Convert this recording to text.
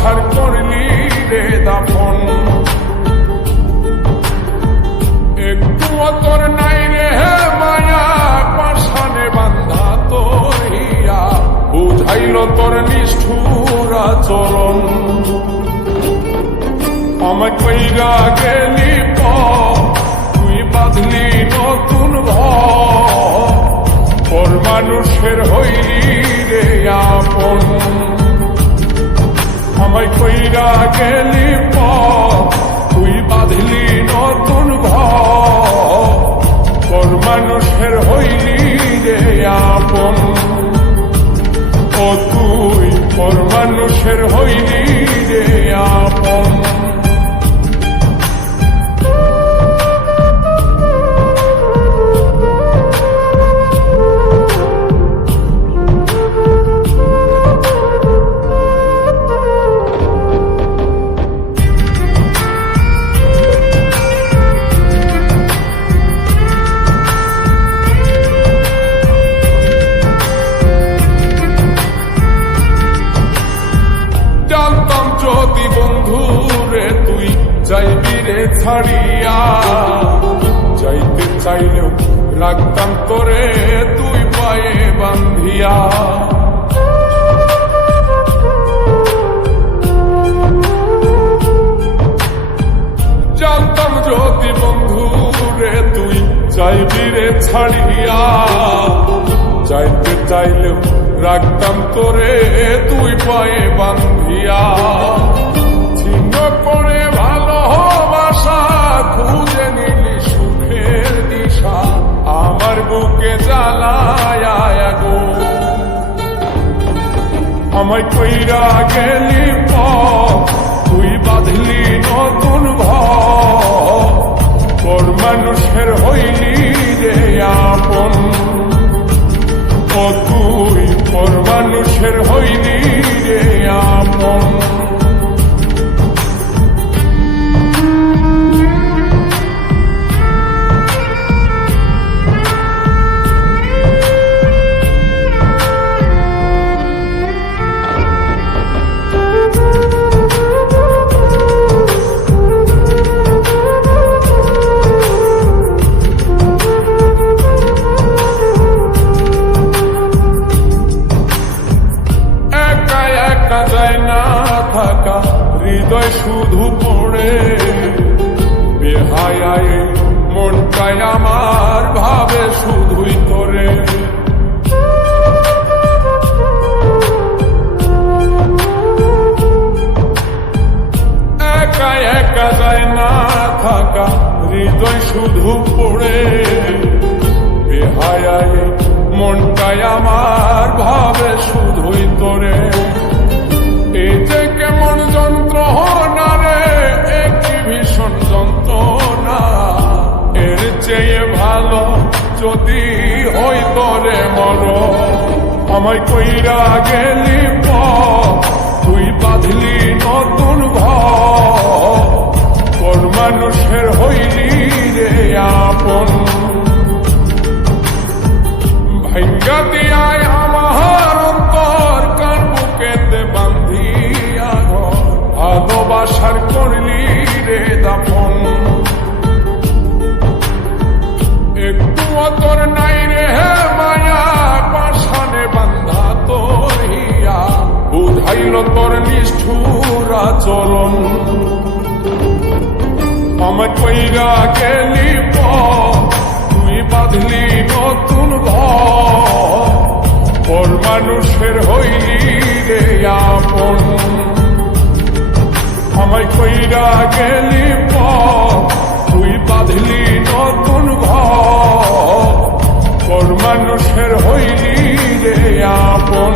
ভালোবাসার করলি রে দাফন। একটু তোর নাই রে মায়া পাশানে বান্ধা তোর হিয়া, বুঝাইল তোর নিষ্ঠুর আচরণ। আমায় কইরা গেলি তুই বাঁধলি নতুন ঘর, পর মানুষের হইলি রে আপন। আমায় কইরা গেলি তুই বাঁধলি নতুন ঘর, পর মানুষের হইলি রে আপন। ও তুই পর মানুষের হইলি রে আপন। যদি বন্ধু রে তুই যাইবি রে ছাড়িয়া, যাইতে চাইলেও রাখতাম তোরে তুই পায়ে বান্ধিয়া। জানতাম যদি বন্ধু রে তুই যাইবি রে ছাড়িয়া, যাইতে চাইলেও রাখতাম তোরে তুই পায়ে বান্ধিয়া। ছিন্ন করে ভালোবাসা খুঁজে নিলি সুখের দিশা, আমার বুকে জ্বালায় আগুন। আমায় কইরা গেলি তুই বাঁধলি নতুন ঘর, পর মানুষের হইলি রে আপন। ও তুই পর মানুষের হইলি রে আপন। হৃদয় শুধু পড়ে বেহায়ায়, মনটাই আমার ভাবে শুধুই তোরে। একা একা যায় না থাকা, হৃদয় শুধু পড়ে বেহায়ায়, মনটাই আমার ভাবে শুধুই তোরে। এই যে কেমন যন্ত্রণা রে, একটি ভীষণ যন্ত্রণা, এর চেয়ে ভালো যদি হইতো রে মর। আমায় কইরা গেলি তুই বাঁধলি নতুন ঘর, পর মানুষের হইলি রে আপন। ভাঙ্গা দিয়ায় আমার অন্তর কার বুকেতে বান্ধিয়া ঘর, ভালোবাসার করলি রে দাফন। একটু তোর নাই রে মায়া পাশানে বান্ধা তোর হিয়া, বুঝাইল তোর নিষ্ঠুর আচরণ। আমায় কইরা গেলি তুই বাঁধলি নতুন ঘর, পর মানুষের হইলি রে আপন। আমায় কইরা গেলি তুই বাঁধলি নতুন ঘর, পর মানুষের হইলি রে আপন।